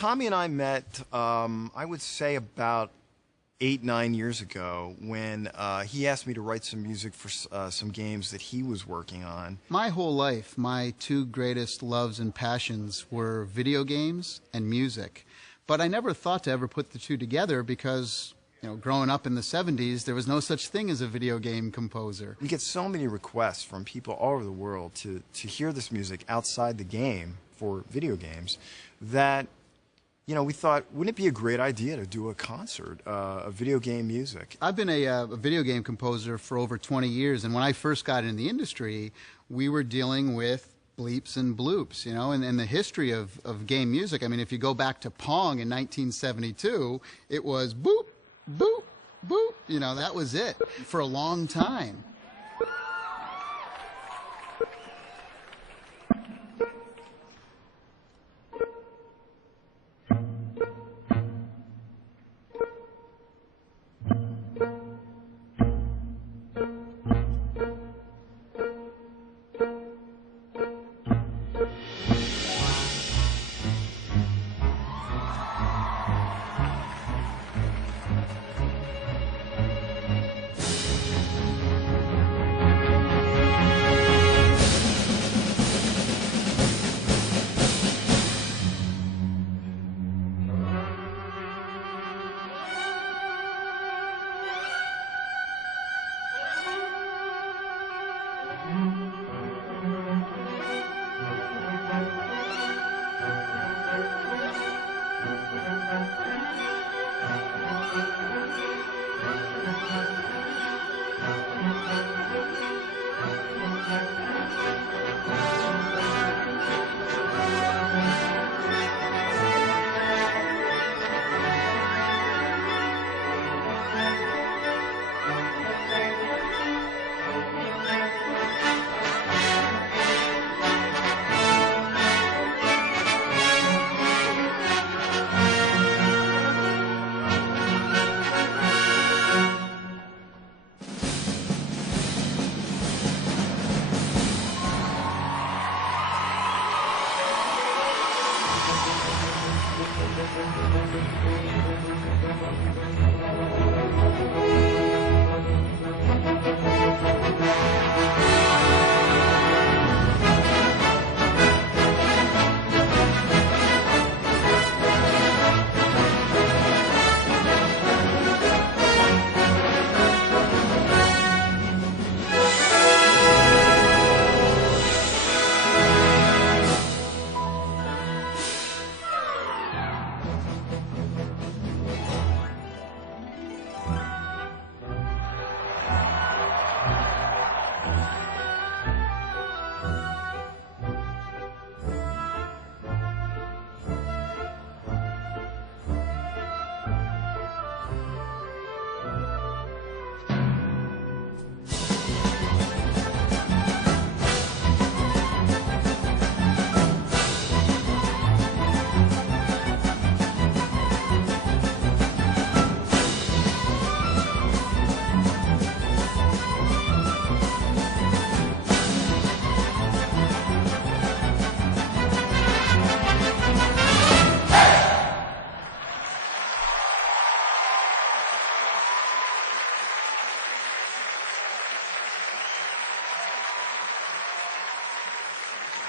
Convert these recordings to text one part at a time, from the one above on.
Tommy and I met, I would say about 8, 9 years ago when he asked me to write some music for some games that he was working on. My whole life, my two greatest loves and passions were video games and music. But I never thought to ever put the two together because, growing up in the 70s, there was no such thing as a video game composer. We get so many requests from people all over the world to hear this music outside the game for video games that we thought, wouldn't it be a great idea to do a concert of video game music? I've been a video game composer for over 20 years, and when I first got in the industry, we were dealing with bleeps and bloops, and the history of game music. I mean, if you go back to Pong in 1972, it was boop, boop, boop. That was it for a long time.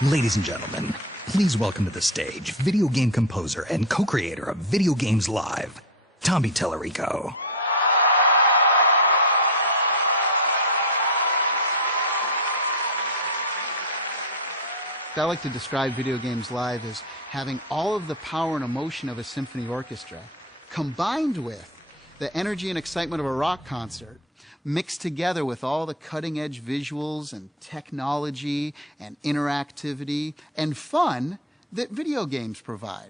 Ladies and gentlemen, please welcome to the stage video game composer and co-creator of Video Games Live, Tommy Tellerico. I like to describe Video Games Live as having all of the power and emotion of a symphony orchestra combined with the energy and excitement of a rock concert, mixed together with all the cutting-edge visuals and technology and interactivity and fun that video games provide.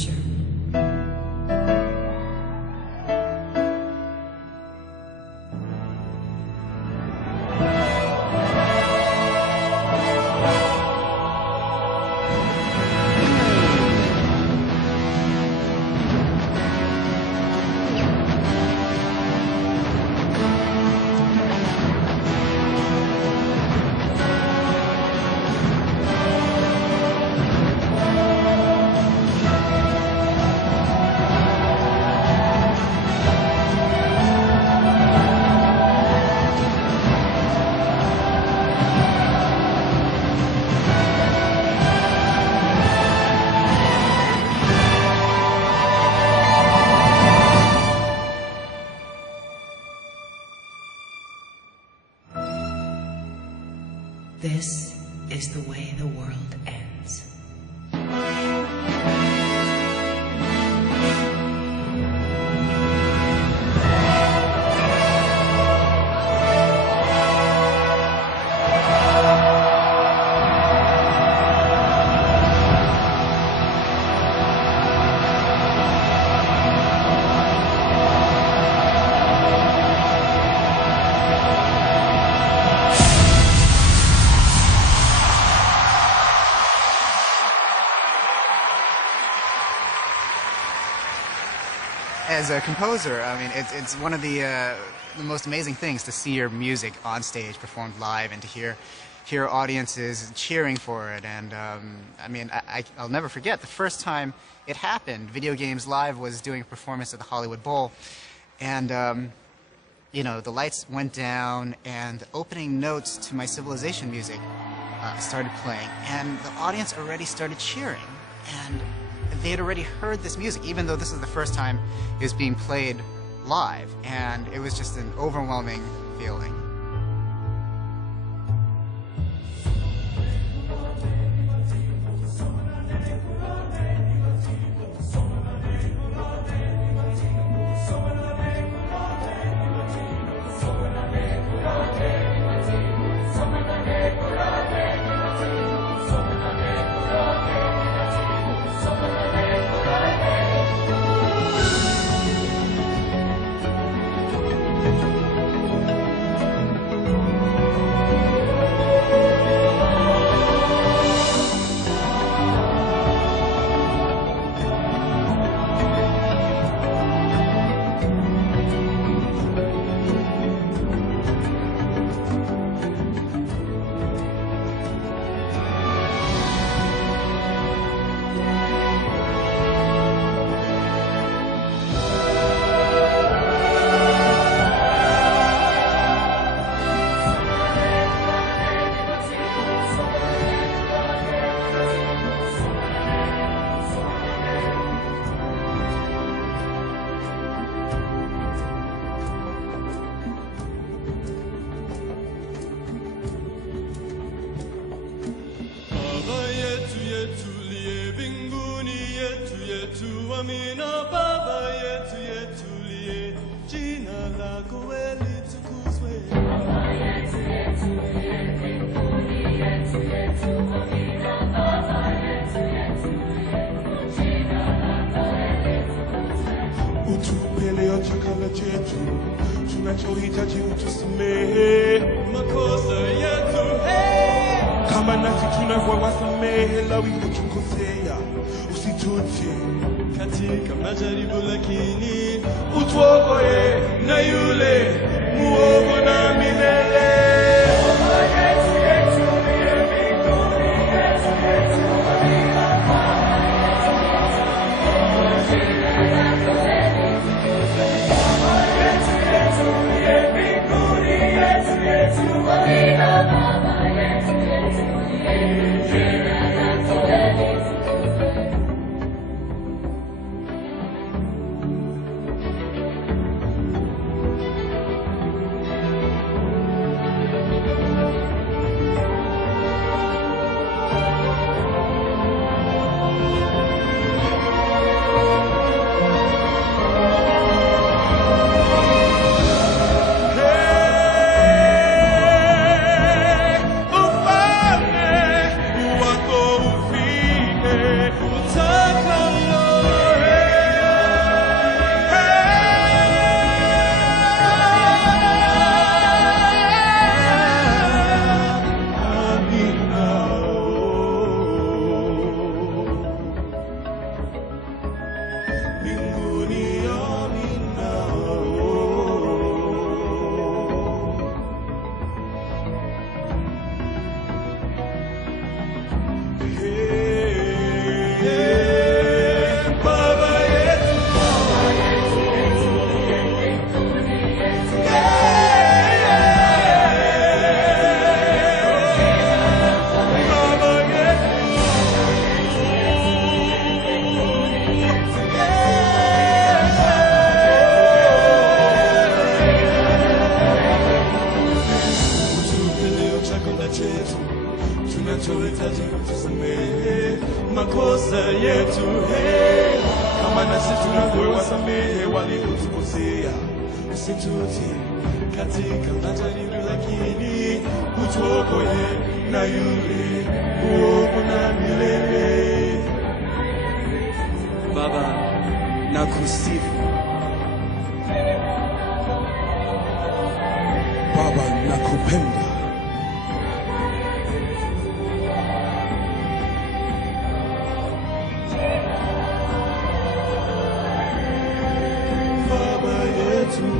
future. This is the way the world ends. As a composer, I mean, it's one of the most amazing things to see your music on stage performed live and to hear audiences cheering for it. And I mean, I'll never forget the first time it happened. Video Games Live was doing a performance at the Hollywood Bowl, and you know, the lights went down and the opening notes to my Civilization music started playing, and the audience already started cheering. And they had already heard this music, even though this is the first time it was being played live, and it was just an overwhelming feeling. tunachohitaji utusamehe makosa yetu, kama nasi tunavyowasamehe lawi utukosea, usitutie katika majaribu, lakini utuokoe na yule muovu na milele. tunachohitaji kutusamehe makosa yetu, hey. Kama nasi tunavyowasamehe waliotukosea, usitutie katika majaribu, lakini utuokoe na yule uovu na milele. Baba, nakusifu. Baba, nakupenda. Baba yetu.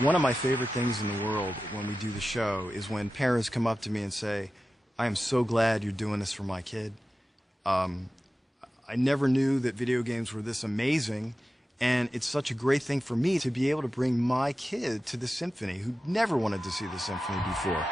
One of my favorite things in the world when we do the show is when parents come up to me and say, I am so glad you're doing this for my kid. I never knew that video games were this amazing, and it's such a great thing for me to be able to bring my kid to the symphony who never wanted to see the symphony before.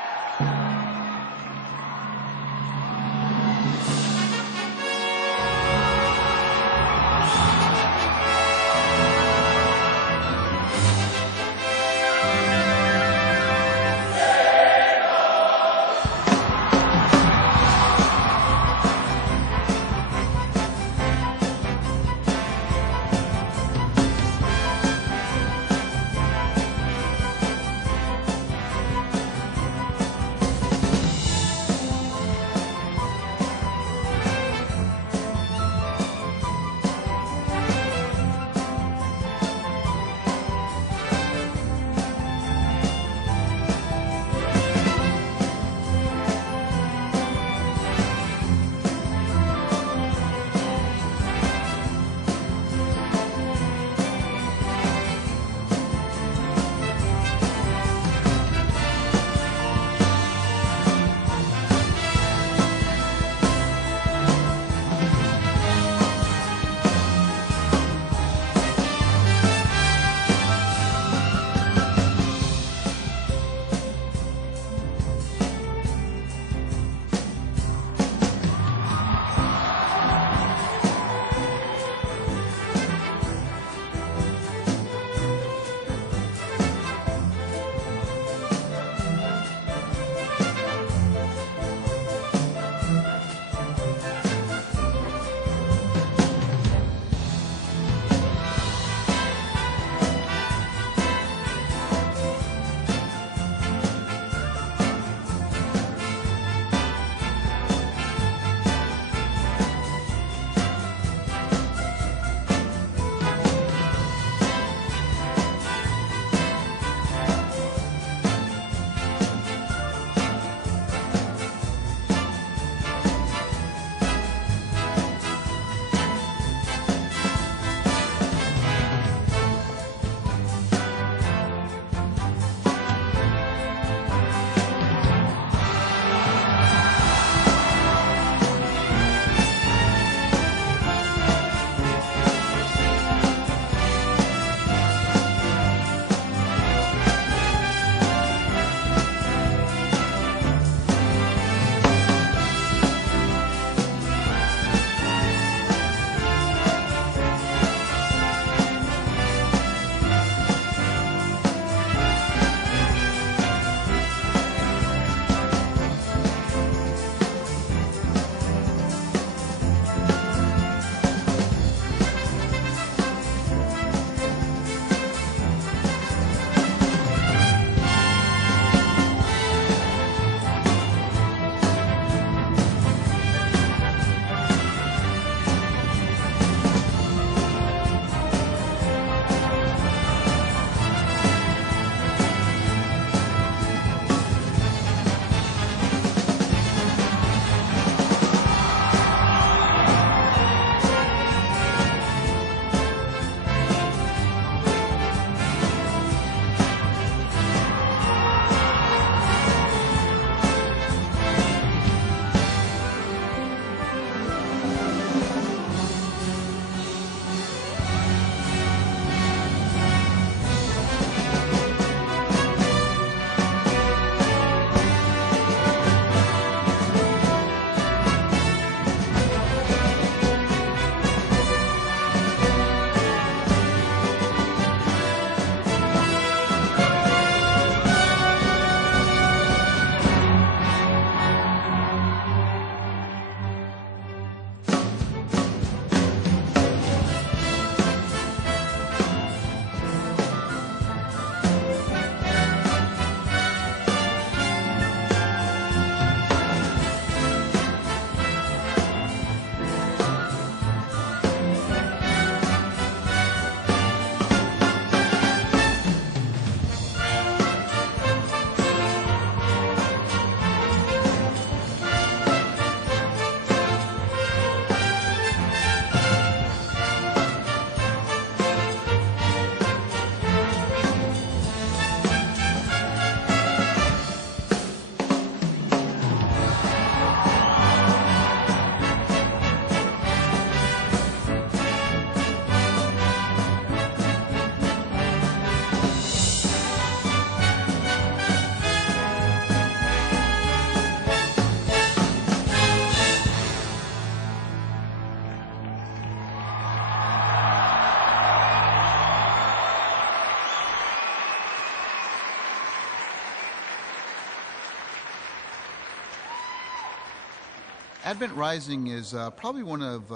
Advent Rising is probably one of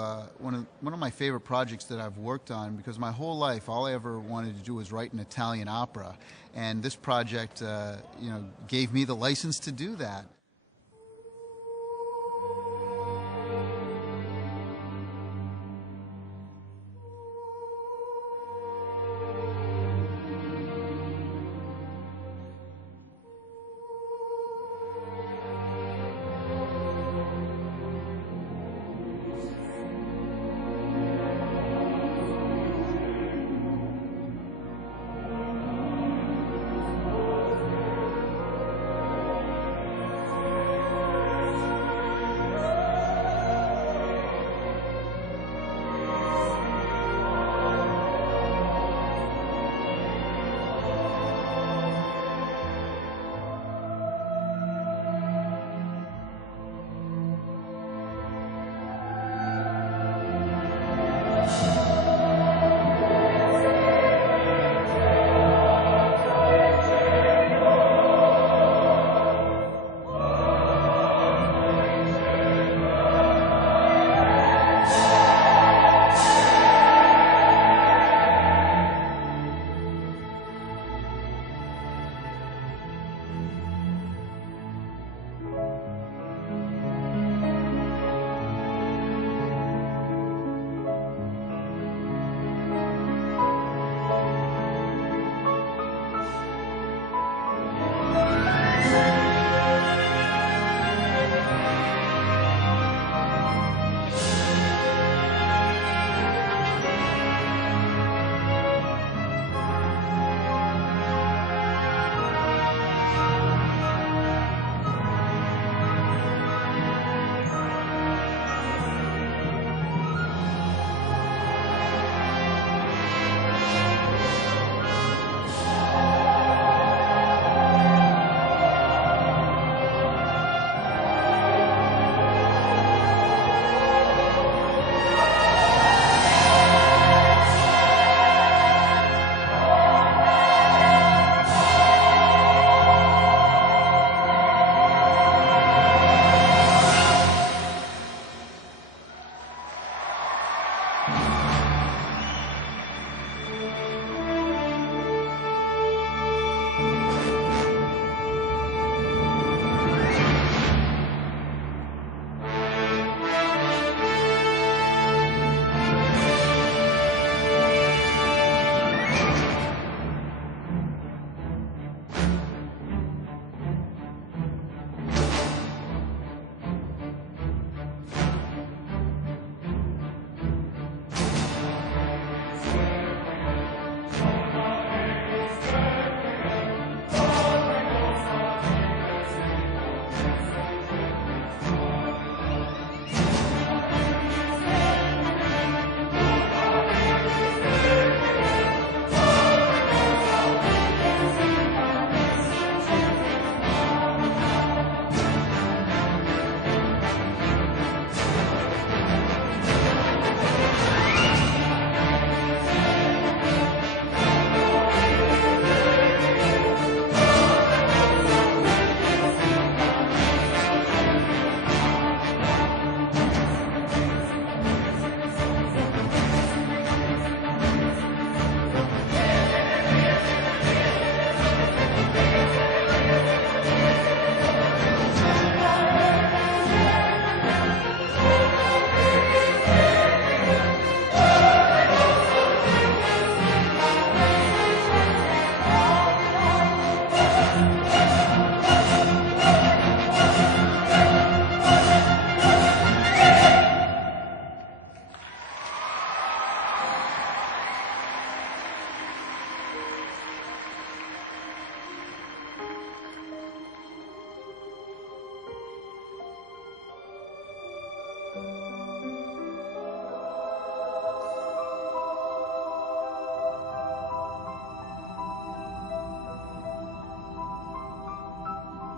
my favorite projects that I've worked on, because my whole life all I ever wanted to do was write an Italian opera, and this project gave me the license to do that.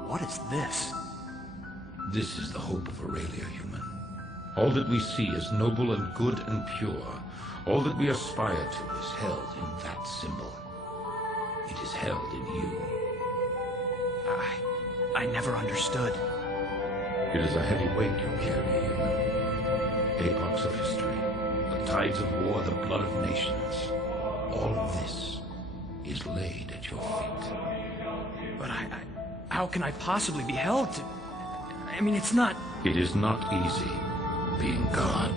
What is this? This is the hope of Aurelia, human. All that we see is noble and good and pure. All that we aspire to is held in that symbol. It is held in you. I never understood. It is a heavy weight you carry, human. Epochs of history, the tides of war, the blood of nations. All of this is laid at your feet. But how can I possibly be held to... I mean, it's not... It is not easy being God.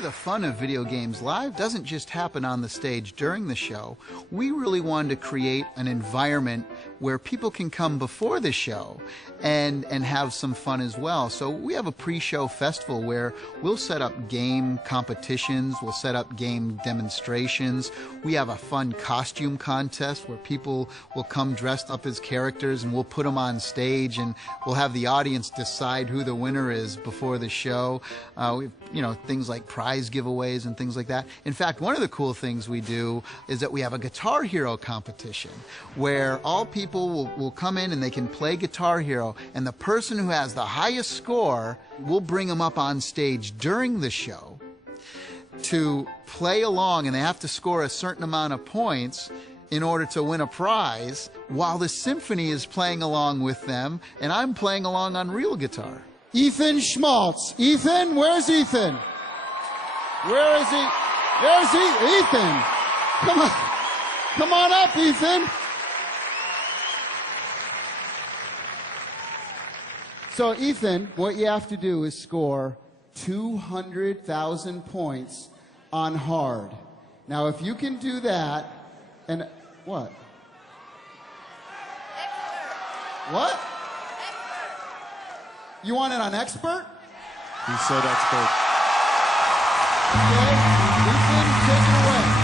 The fun of Video Games Live doesn't just happen on the stage during the show. We really wanted to create an environment where people can come before the show and have some fun as well. So we have a pre-show festival where we'll set up game competitions, we'll set up game demonstrations. We have a fun costume contest where people will come dressed up as characters and we'll put them on stage and we'll have the audience decide who the winner is before the show. Things like prize giveaways and things like that. In fact, one of the cool things we do is that we have a Guitar Hero competition where all people will come in and they can play Guitar Hero, and the person who has the highest score, we'll bring them up on stage during the show to play along, and they have to score a certain amount of points in order to win a prize while the symphony is playing along with them and I'm playing along on real guitar. Ethan Schmaltz. Ethan, where's Ethan? Where is he? There's Ethan. Come on. Come on up, Ethan. So, Ethan, what you have to do is score 200,000 points on hard. Now, if you can do that, and what? What? You want it on expert? He said expert. Okay, Ethan, take it away.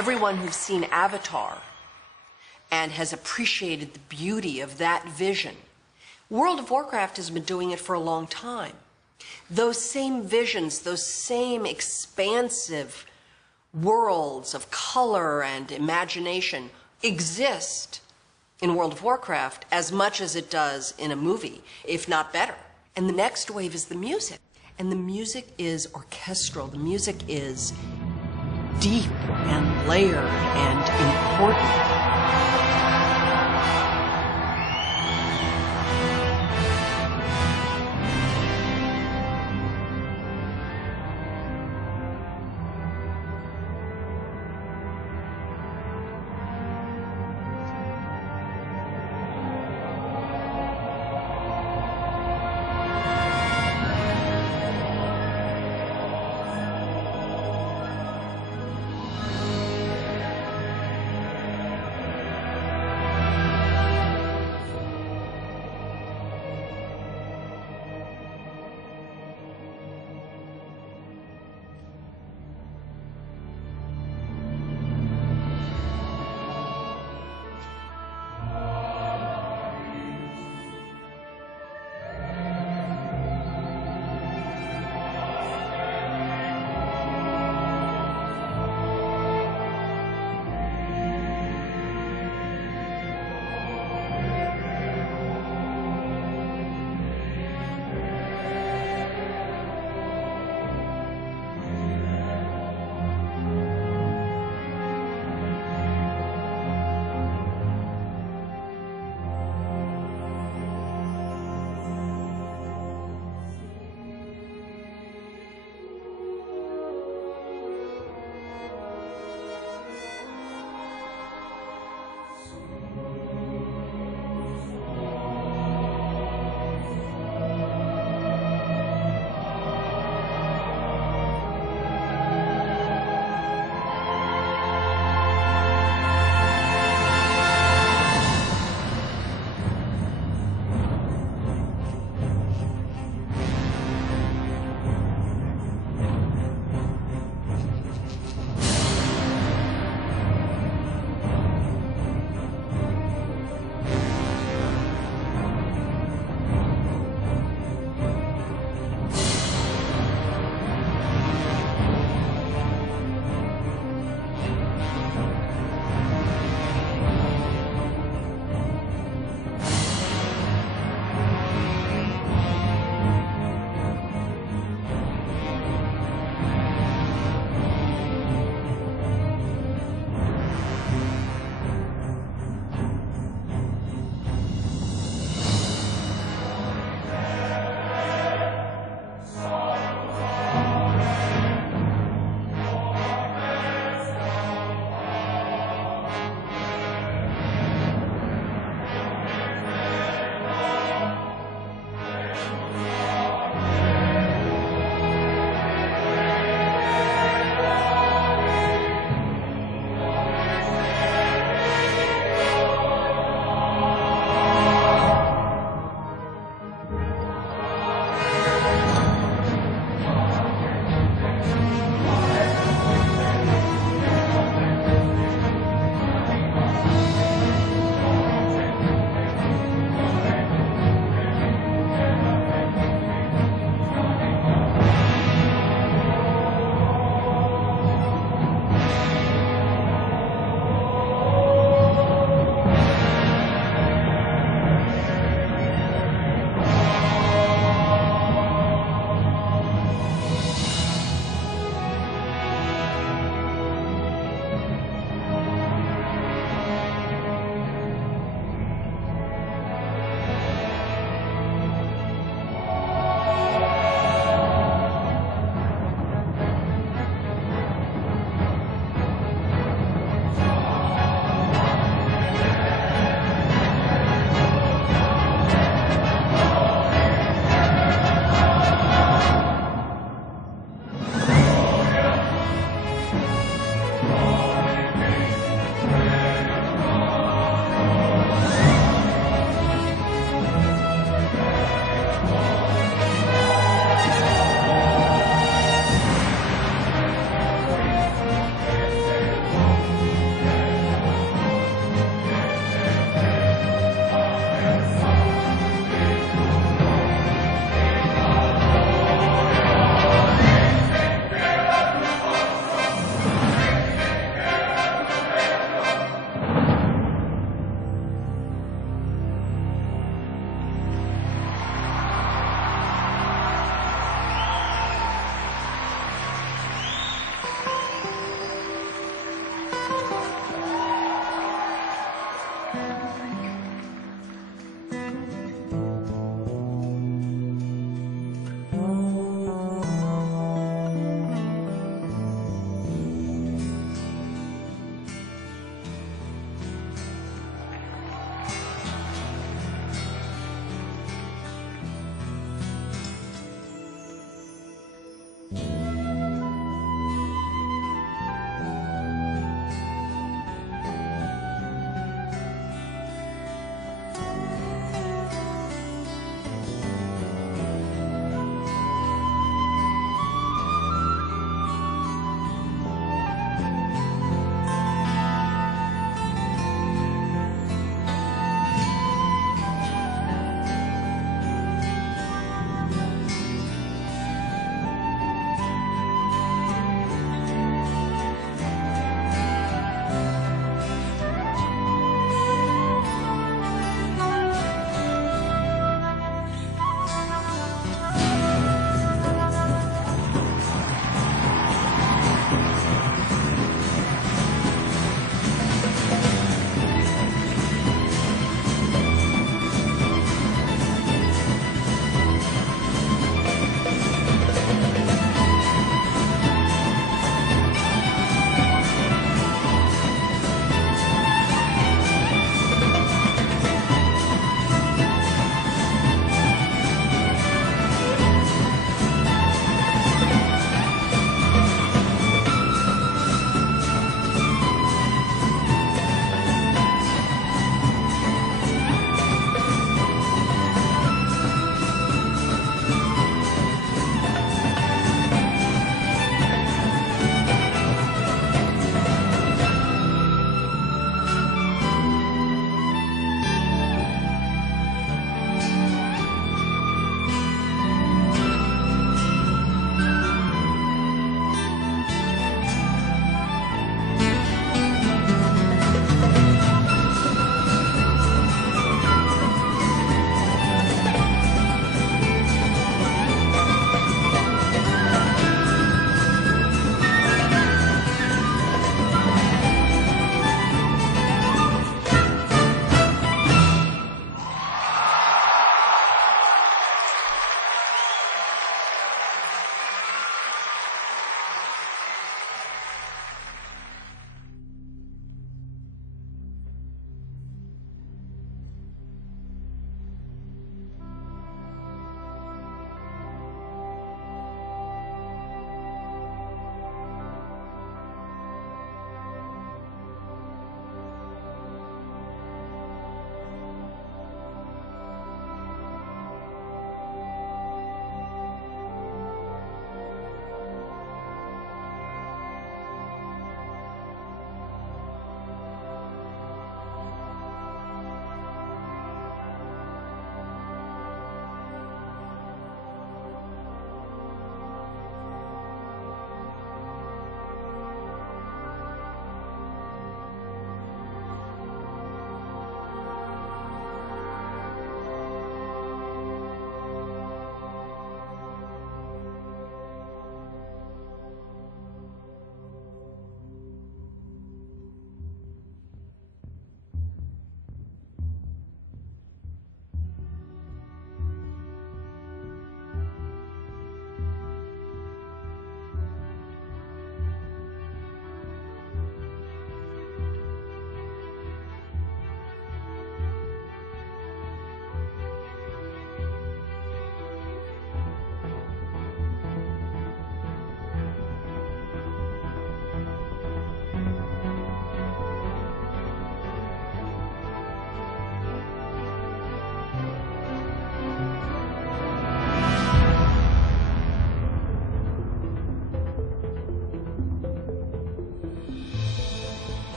everyone who's seen Avatar and has appreciated the beauty of that vision, World of Warcraft has been doing it for a long time. Those same visions, those same expansive worlds of color and imagination exist in World of Warcraft as much as it does in a movie, if not better. And the next wave is the music. And the music is orchestral. The music is deep and layered and important.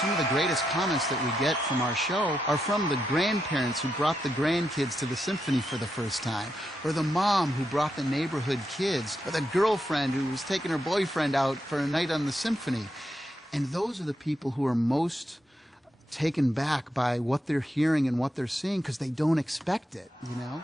Some of the greatest comments that we get from our show are from the grandparents who brought the grandkids to the symphony for the first time, or the mom who brought the neighborhood kids, or the girlfriend who was taking her boyfriend out for a night on the symphony. And those are the people who are most taken back by what they're hearing and what they're seeing because they don't expect it, you know?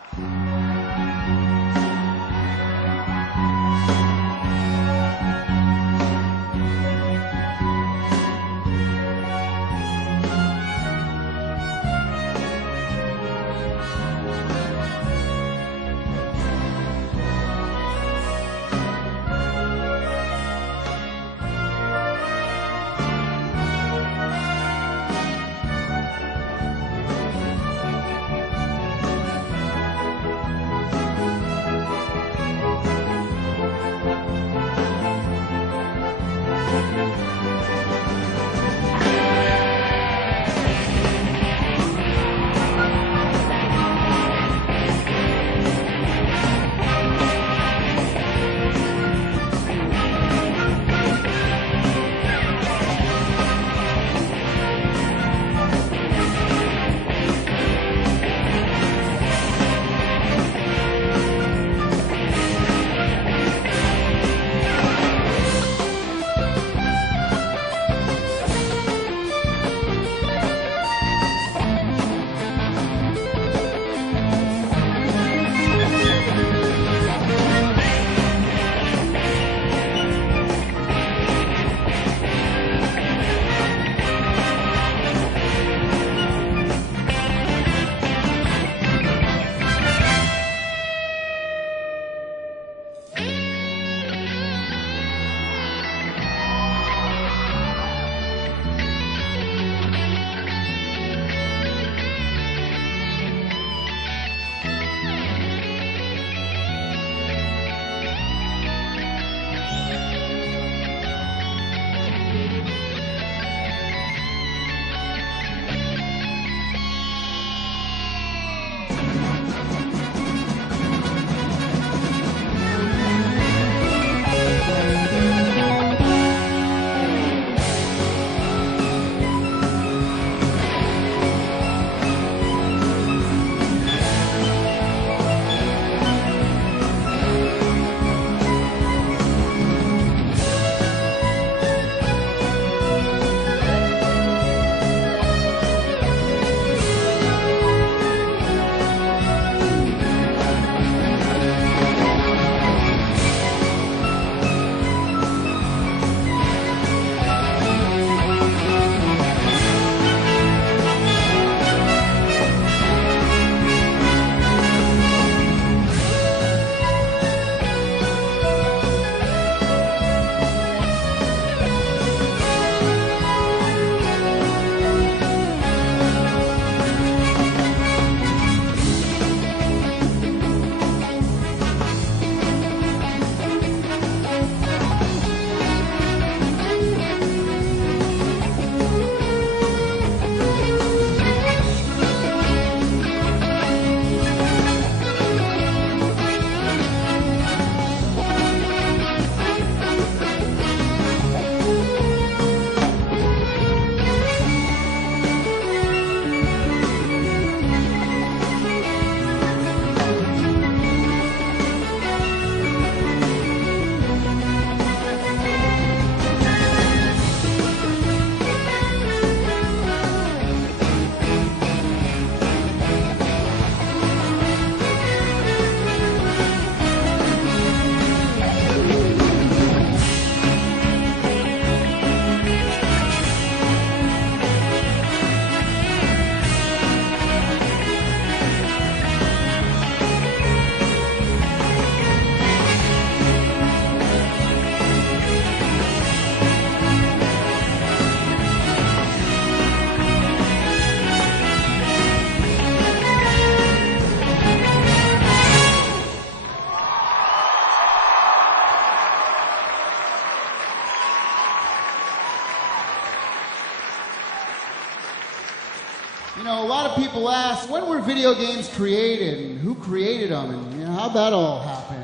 You know, a lot of people ask, when were video games created and who created them and how'd that all happen?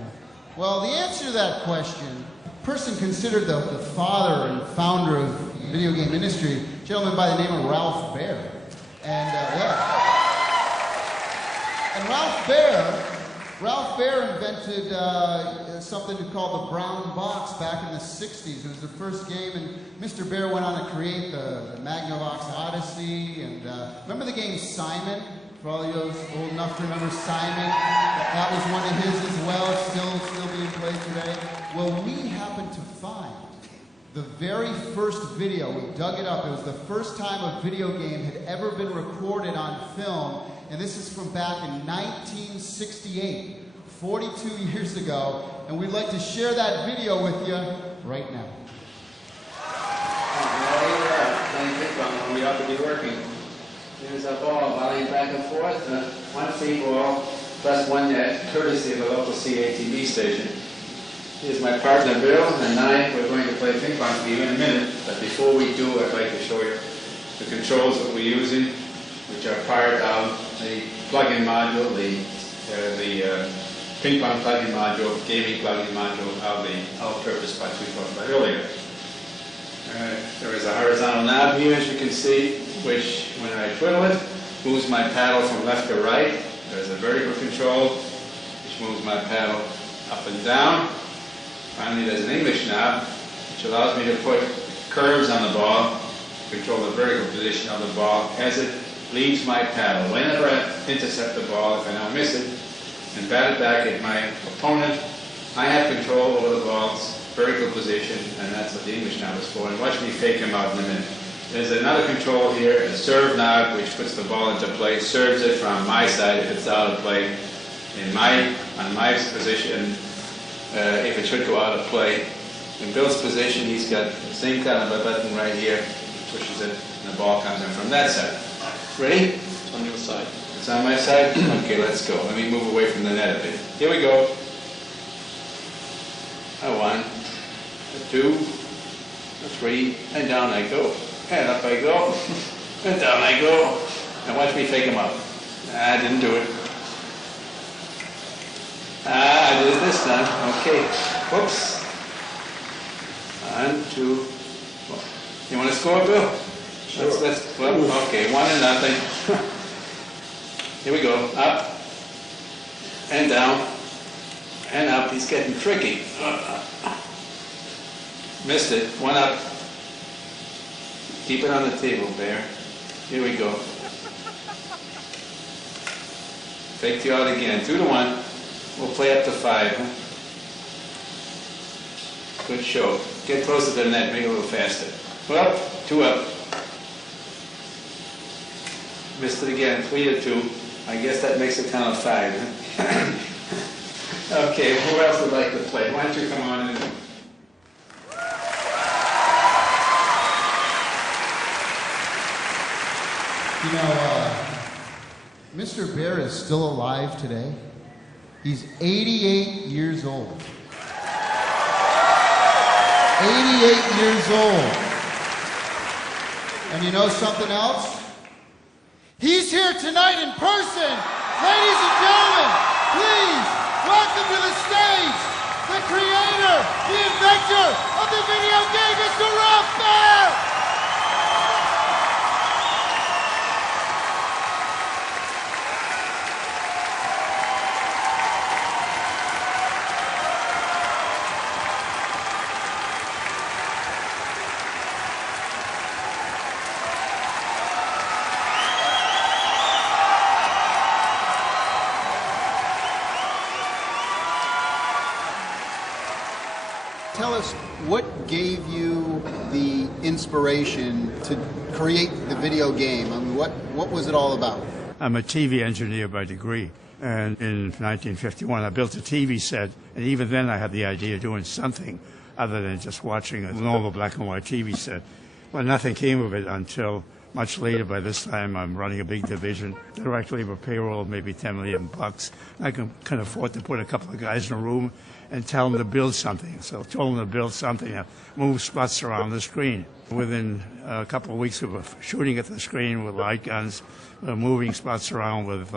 Well, the answer to that question, a person considered the father and founder of video game industry, a gentleman by the name of Ralph Baer. And and Ralph Baer invented something called the brown box back in the 60s. It was the first game, and Mr. Baer went on to create the Magnavox Odyssey. And remember the game Simon? For all those old enough to remember Simon, that was one of his as well. It's still being played today. Well, we happened to find the very first video. We dug it up. It was the first time a video game had ever been recorded on film. And this is from back in 1968, 42 years ago. And we'd like to share that video with you right now. Playing ping pong when we ought to be working. Here's our ball volleying back and forth. One free ball plus one net, courtesy of a local CATV station. Here's my partner Bill, and we're going to play ping pong for you in a minute. But before we do, I'd like to show you the controls that we're using, which are part of the plug-in module, the ping pong plug-in module, gaming plug-in module of the all-purpose box we talked about earlier. There is a horizontal knob here, as you can see, which, when I twiddle it, moves my paddle from left to right. There's a vertical control, which moves my paddle up and down. Finally, there's an English knob, which allows me to put curves on the ball, control the vertical position of the ball as it leaves my paddle. Whenever I intercept the ball, if I now miss it, and bat it back at my opponent, I have control over the ball's vertical position, and that's what the English knob is for. And watch me fake him out in a minute. There's another control here, a serve knob, which puts the ball into play, serves it from my side if it's out of play, on my position, if it should go out of play. In Bill's position, he's got the same kind of a button right here. He pushes it, and the ball comes in from that side. Ready? It's on your side. It's on my side? Okay, let's go. Let me move away from the net a bit. Here we go. A 1, a 2, a 3, and down I go. And up I go, and down I go. And watch me fake him up. I didn't do it. I did it this time. Okay. Whoops. 1, 2, 1. You want to score, Bill? Sure. Well, okay, 1-0. Here we go. Up, and down, and up. He's getting tricky. Missed it. 1 up. Keep it on the table, Bear. Here we go. Fake you out again. 2-1. We'll play up to 5. Good show. Get closer to the net. Make it a little faster. Well, 2 up. Missed it again. 3-2. I guess that makes it count 5. Okay, who else would like to play? Why don't you come on in? You know, Mr. Baer is still alive today. He's 88 years old. 88 years old. And you know something else? He's here tonight in person. Ladies and gentlemen, please welcome to the stage the creator, the inventor of the video game, Mr. Ralph Baer. Tell us what gave you the inspiration to create the video game. I mean, what was it all about? I'm a TV engineer by degree, and in 1951 I built a TV set, and even then I had the idea of doing something other than just watching a normal black and white TV set. Well, nothing came of it until much later. By this time I'm running a big division, direct labor payroll of maybe $10 million. I can afford to put a couple of guys in a room and tell them to build something. So I told them to build something, move spots around the screen. Within a couple of weeks of shooting at the screen with light guns, moving spots around with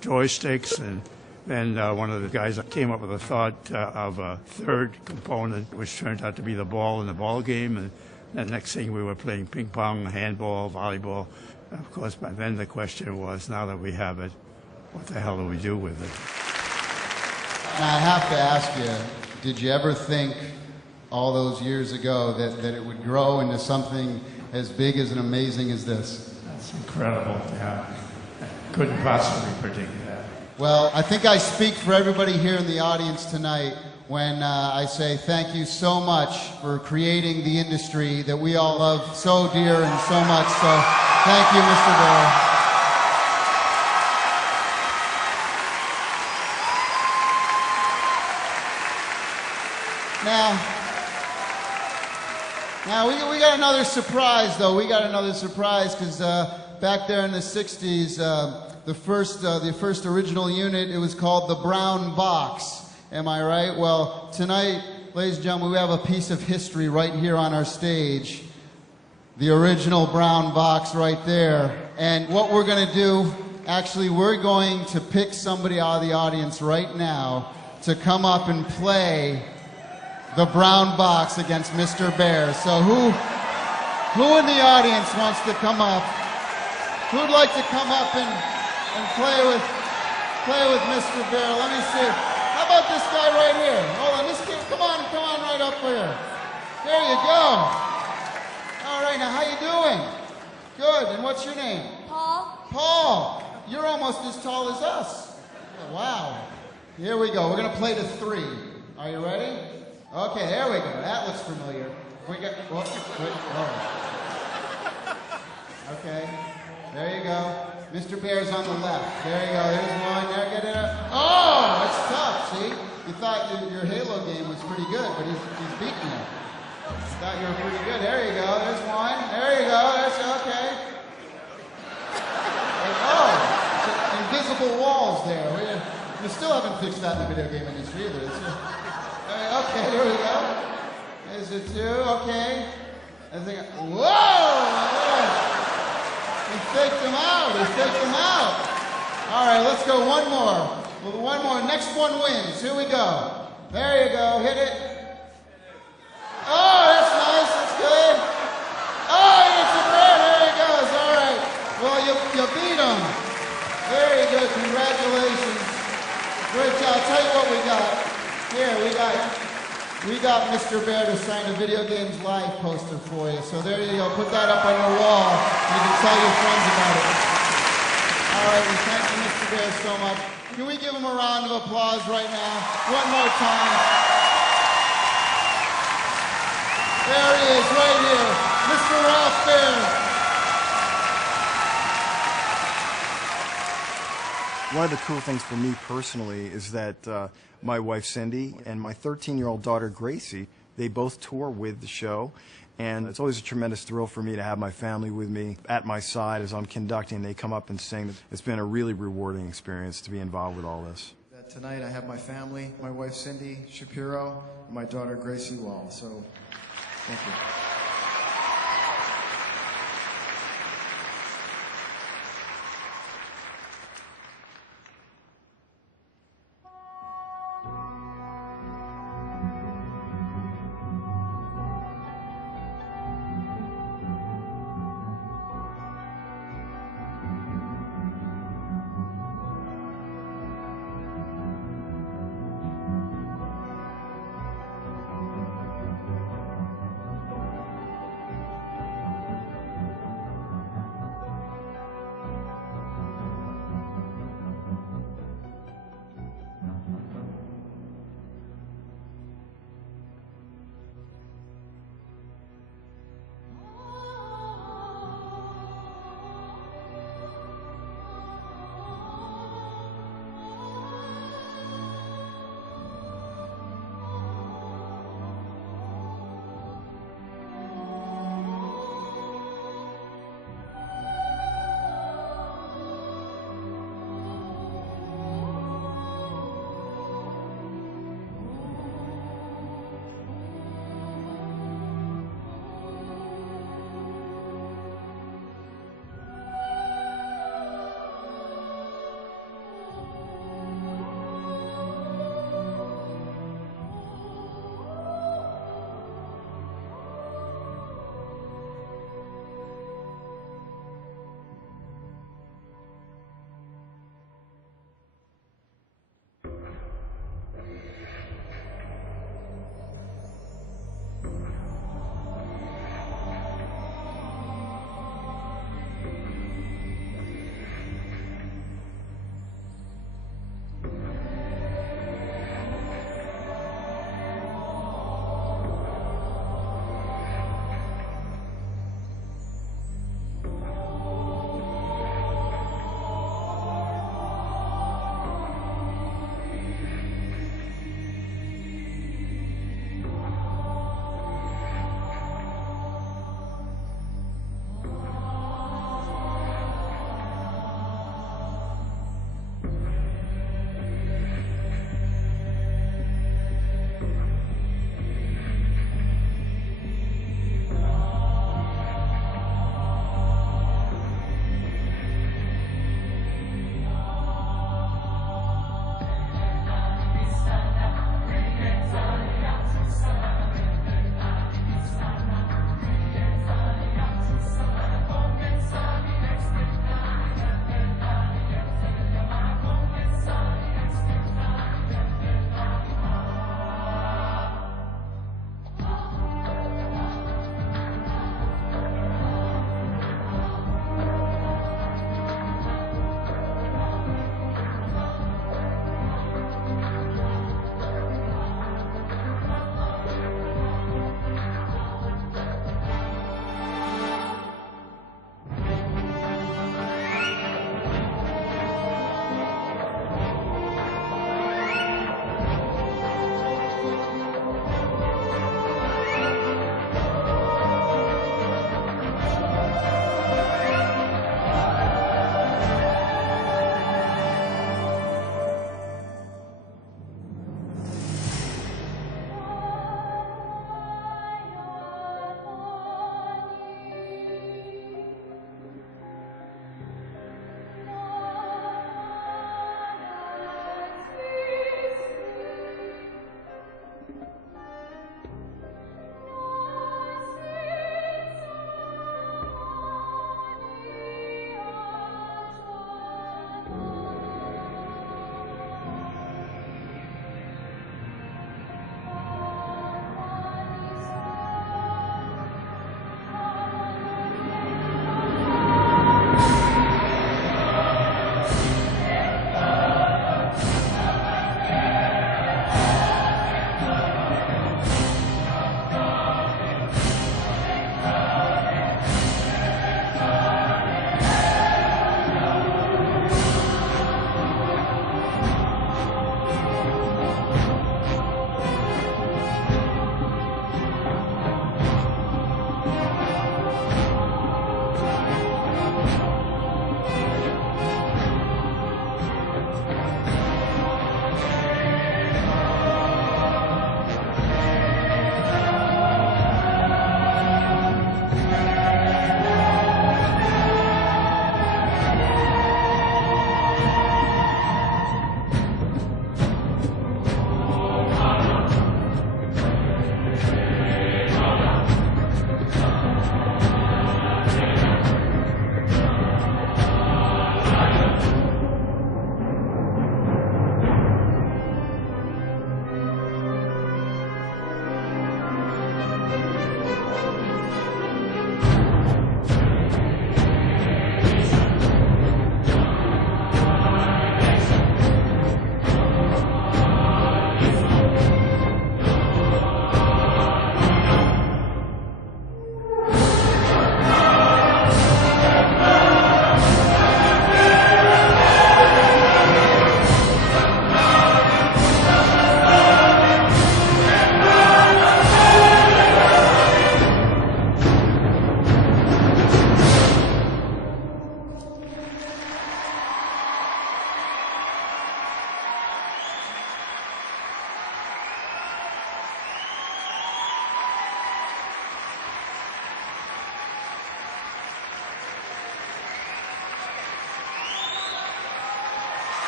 joysticks, and then one of the guys came up with a thought of a third component, which turned out to be the ball in the ball game, and The next thing we were playing ping pong, handball, volleyball. Of course, by then the question was, now that we have it, what the hell do we do with it? Now I have to ask you, did you ever think all those years ago that it would grow into something as big as and amazing as this? That's incredible. Yeah. I couldn't possibly predict that. Well, I think I speak for everybody here in the audience tonight when I say thank you so much for creating the industry that we all love so dear and so much. So thank you, Mr. Bear. Now we got another surprise, though. We got another surprise because back there in the 60s, the first original unit, it was called the Brown Box. Am I right? Well, tonight, ladies and gentlemen, we have a piece of history right here on our stage. The original Brown Box right there. And what we're going to do, actually, we're going to pick somebody out of the audience right now to come up and play the Brown Box against Mr. Bear. So who in the audience wants to come up? Who'd like to come up and play with Mr. Bear? Let me see. How about this guy right here? Hold on, this kid, come on right up here. There you go. All right, now how you doing? Good, and what's your name? Paul. Paul, you're almost as tall as us. Oh, wow. Here we go, we're gonna play to 3. Are you ready? Okay, there we go, that looks familiar. We got, okay, there you go. Mr. Bear's on the left. There you go. There's one. There, get it up. Oh, it's tough. See, you thought your Halo game was pretty good, but he's beating you. Thought you were pretty good. There you go. There's one. There you go. That's okay. Oh, invisible walls there. We still haven't fixed that in the video game industry either. Okay, here we go. There's a 2. Okay. Whoa! He faked him out. He faked him out. All right, let's go one more. Well, one more. Next one wins. Here we go. There you go. Hit it. Oh, that's nice. That's good. Oh, it's a bear. There he goes. All right. Well, you beat him. Very good. Congratulations. Great job. I'll tell you what we got. Here, we got Mr. Bear to sign a Video Games Live poster for you. So there you go. Put that up on your wall. You can tell your friends about it. All right, we thank you, Mr. Bear, so much. Can we give him a round of applause right now? One more time. There he is, right here. Mr. Ralph Bear. One of the cool things for me personally is that my wife Cindy and my 13-year-old daughter Gracie, they both tour with the show, and it's always a tremendous thrill for me to have my family with me at my side as I'm conducting. They come up and sing. It's been a really rewarding experience to be involved with all this. Tonight I have my family, my wife Cindy Shapiro, and my daughter Gracie Wall. So, thank you.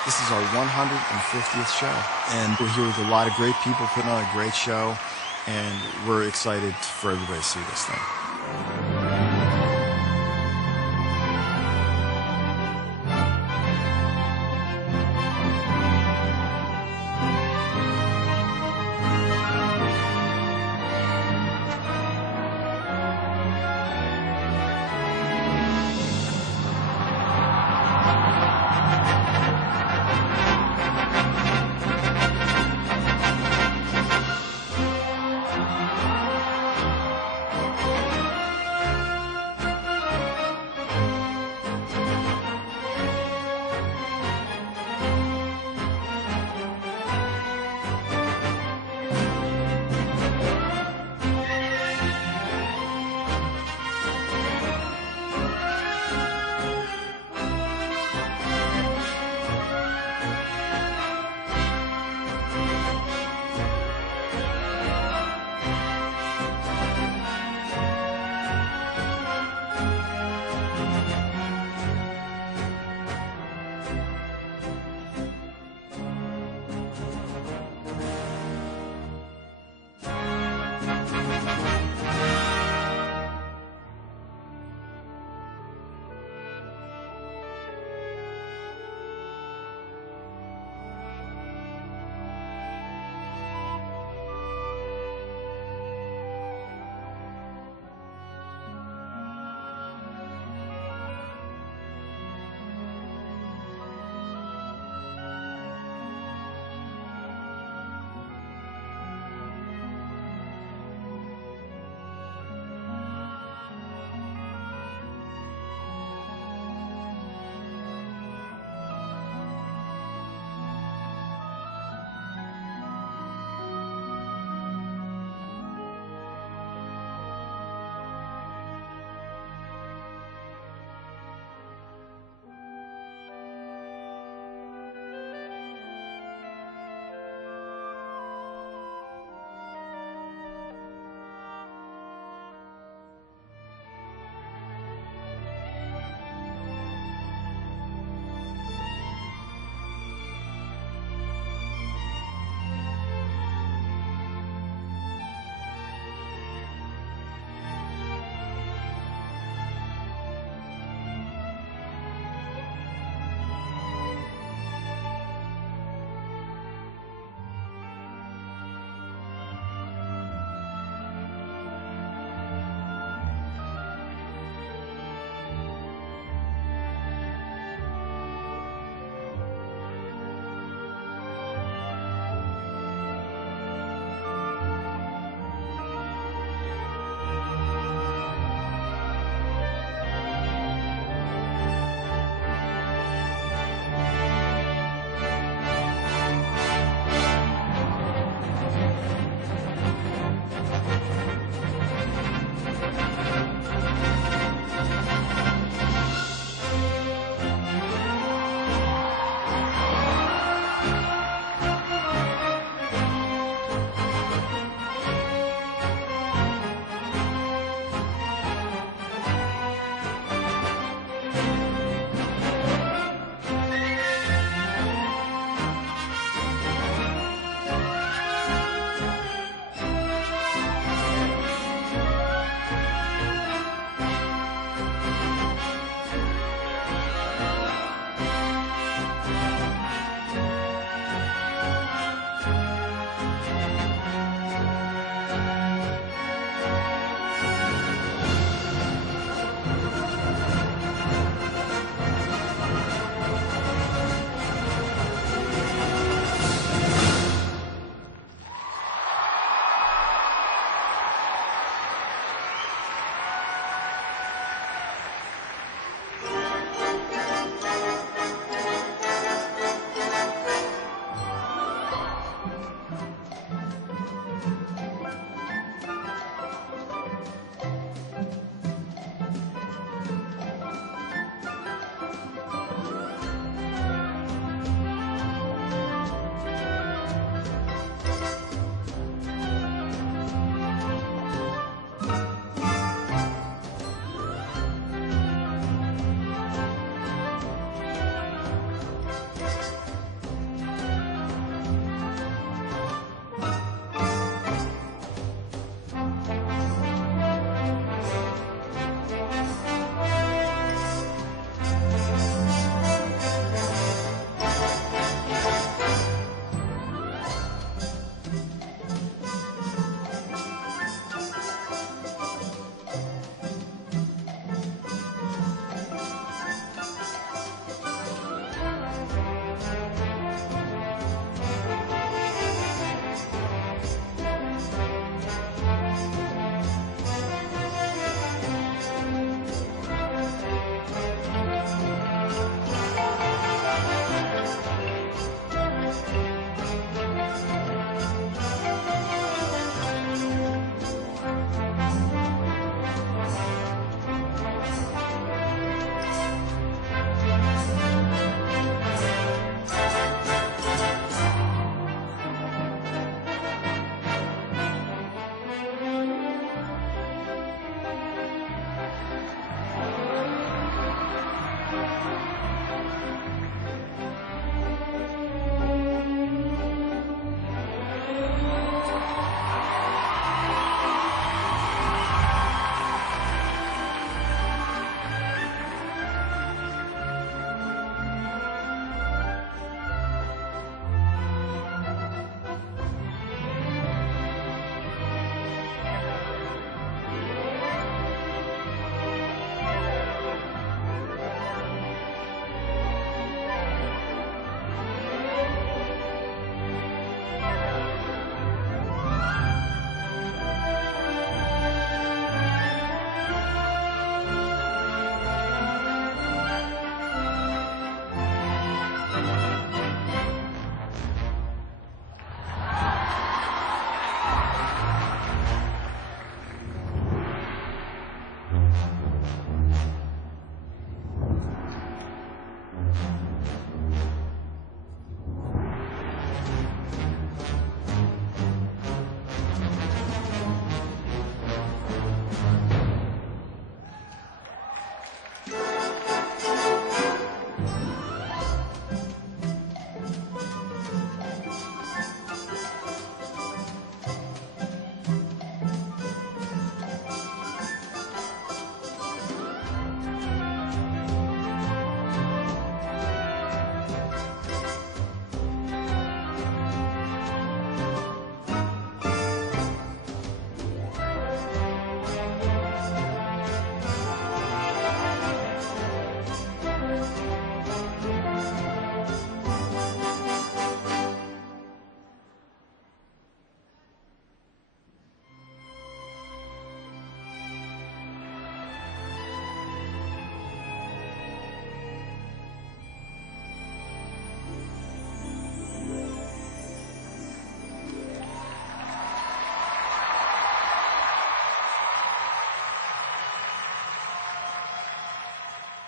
This is our 150th show, and we're here with a lot of great people putting on a great show, and we're excited for everybody to see this thing.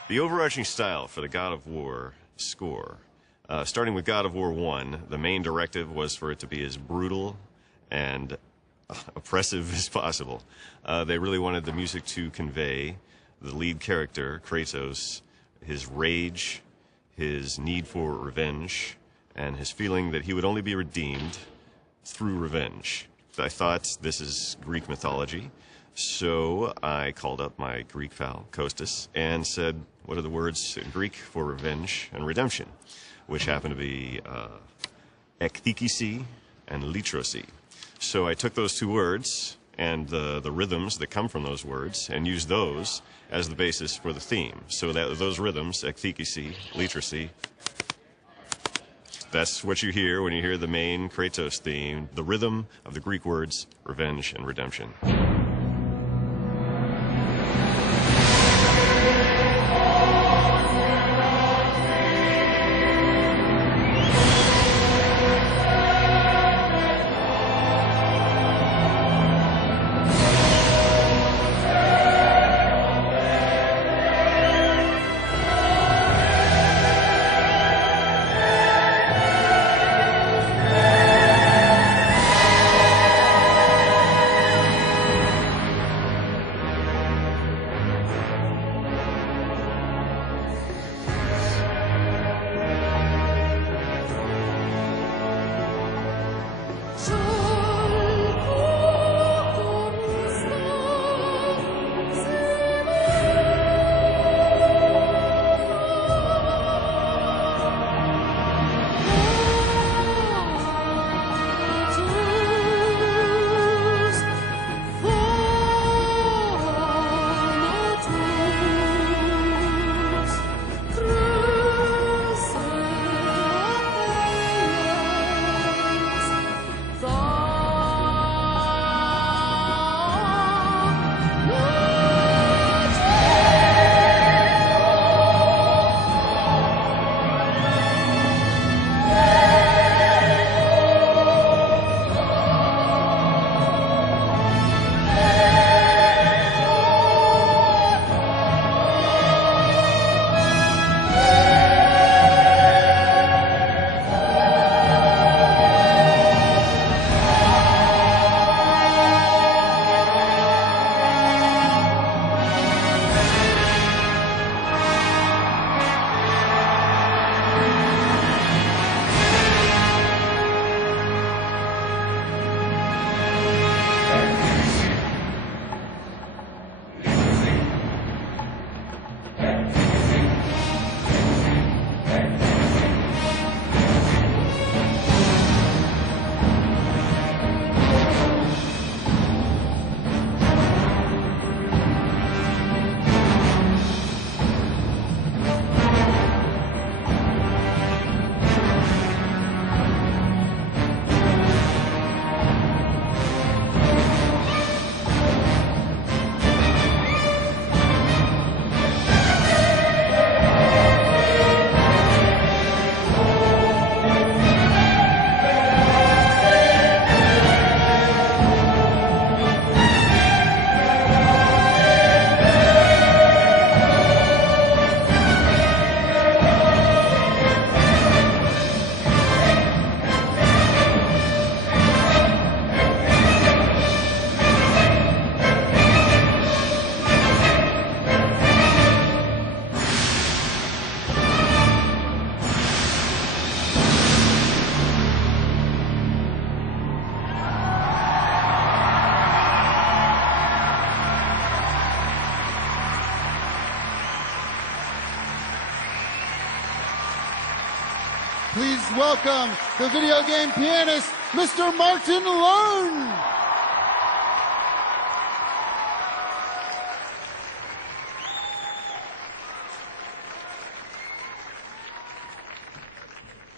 The overarching style for the God of War score, starting with God of War 1, the main directive was for it to be as brutal and oppressive as possible. They really wanted the music to convey the lead character, Kratos, his rage, his need for revenge, and his feeling that he would only be redeemed through revenge. I thought this is Greek mythology, so I called up my Greek pal, Kostas, and said, what are the words in Greek for revenge and redemption? Which happen to be ekthikisi and litrosi. So I took those two words and the rhythms that come from those words and used those as the basis for the theme. So that those rhythms, ekthikisi, litrosi, that's what you hear when you hear the main Kratos theme, the rhythm of the Greek words revenge and redemption. Please welcome the video game pianist, Mr. Martin Learn.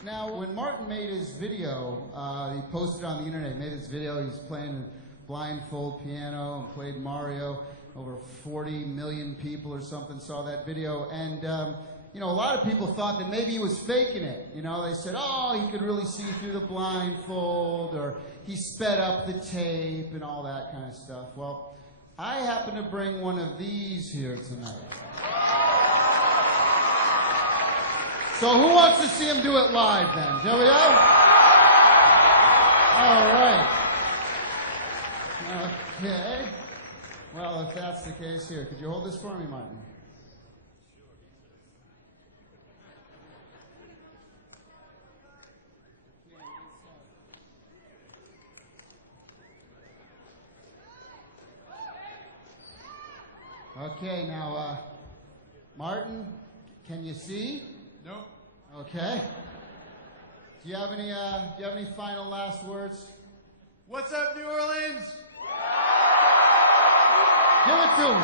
Now, when Martin made his video, he posted on the internet, he made this video, he's playing blindfold piano and played Mario. Over 40 million people or something saw that video, and you know, a lot of people thought that maybe he was faking it. You know, they said, oh, he could really see through the blindfold, or he sped up the tape and all that kind of stuff. Well, I happen to bring one of these here tonight. So who wants to see him do it live then? Shall we go? All right. Okay. Well, if that's the case here, could you hold this for me, Martin? Okay, now, Martin, can you see? No. Okay. Do you have any final last words? What's up, New Orleans? Give it to him.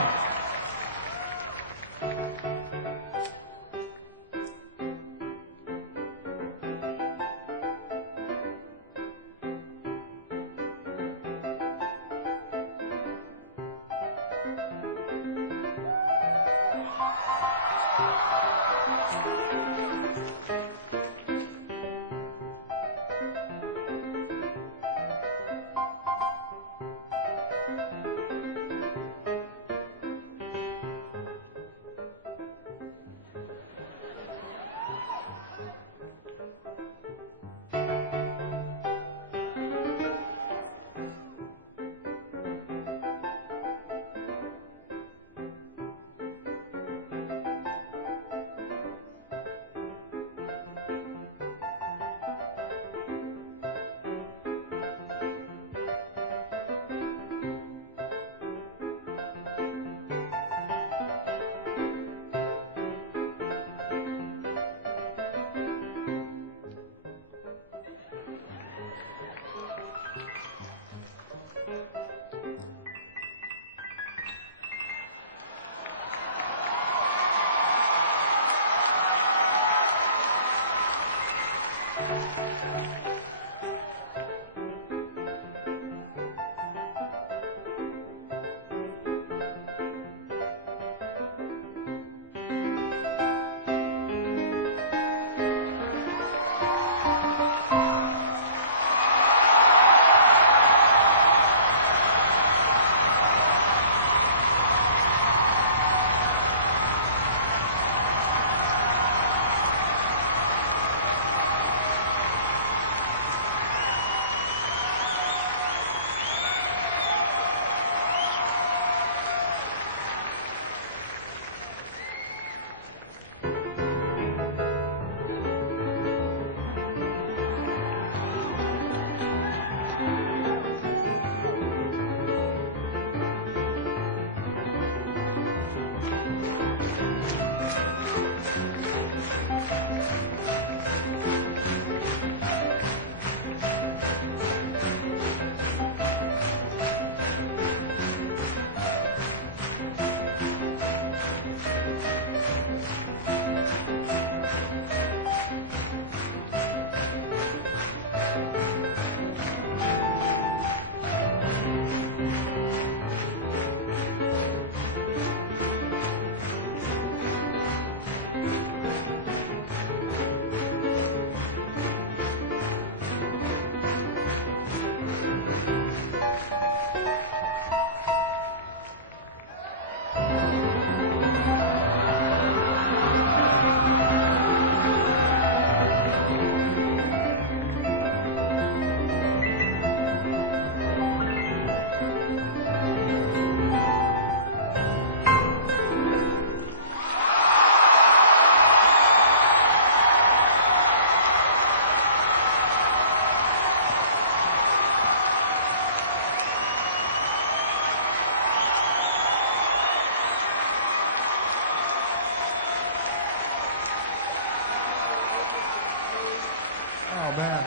Oh, man.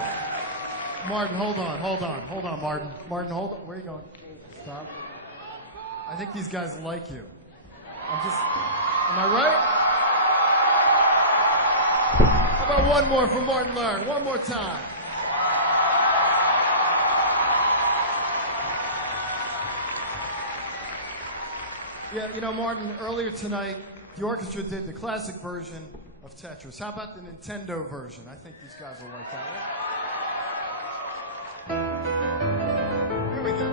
Martin, hold on, Martin. Martin, hold on. Where are you going? Stop. I think these guys like you. Am I right? How about one more for Martin Learn? One more time. Yeah, you know, Martin, earlier tonight, the orchestra did the classic version of Tetris. How about the Nintendo version? I think these guys will like that one. Here we go.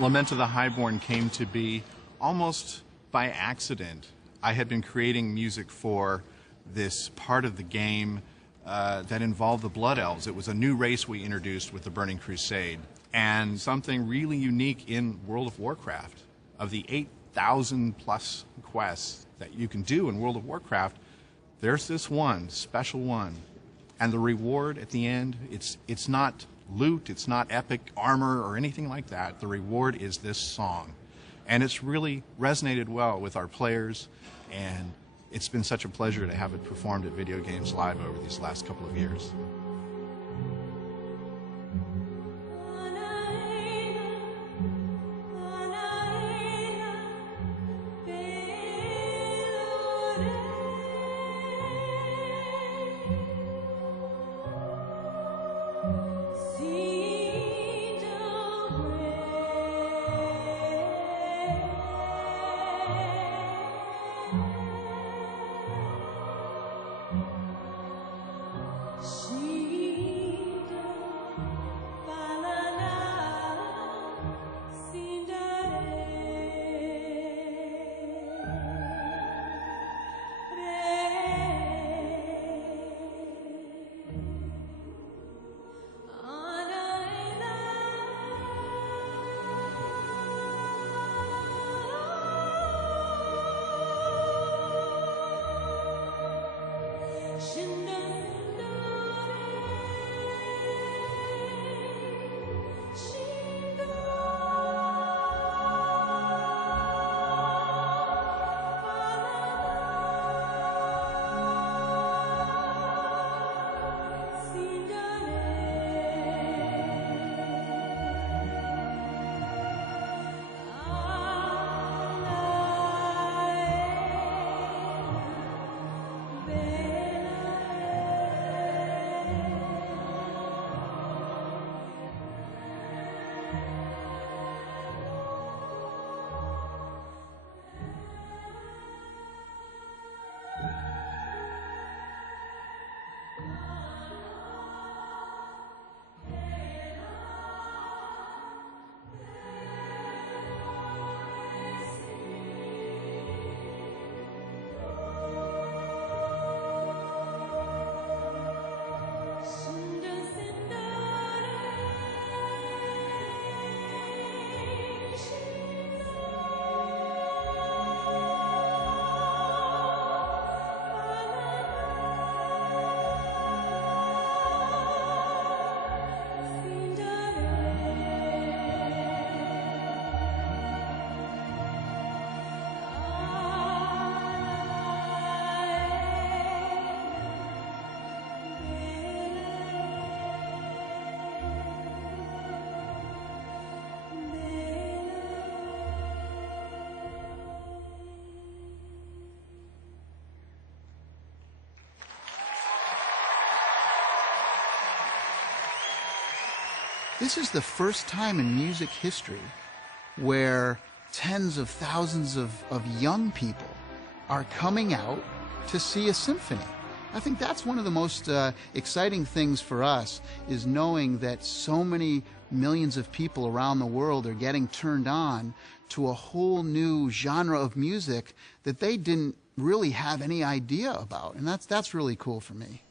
Lament of the Highborn came to be almost by accident. I had been creating music for this part of the game that involved the Blood Elves. It was a new race we introduced with the Burning Crusade, and something really unique in World of Warcraft. Of the 8,000 plus quests that you can do in World of Warcraft, there's this one, special one. And the reward at the end, it's not loot, it's not epic armor or anything like that. The reward is this song. And it's really resonated well with our players, and it's been such a pleasure to have it performed at Video Games Live over these last couple of years. This is the first time in music history where tens of thousands of young people are coming out to see a symphony. I think that's one of the most exciting things for us, is knowing that so many millions of people around the world are getting turned on to a whole new genre of music that they didn't really have any idea about. And that's really cool for me.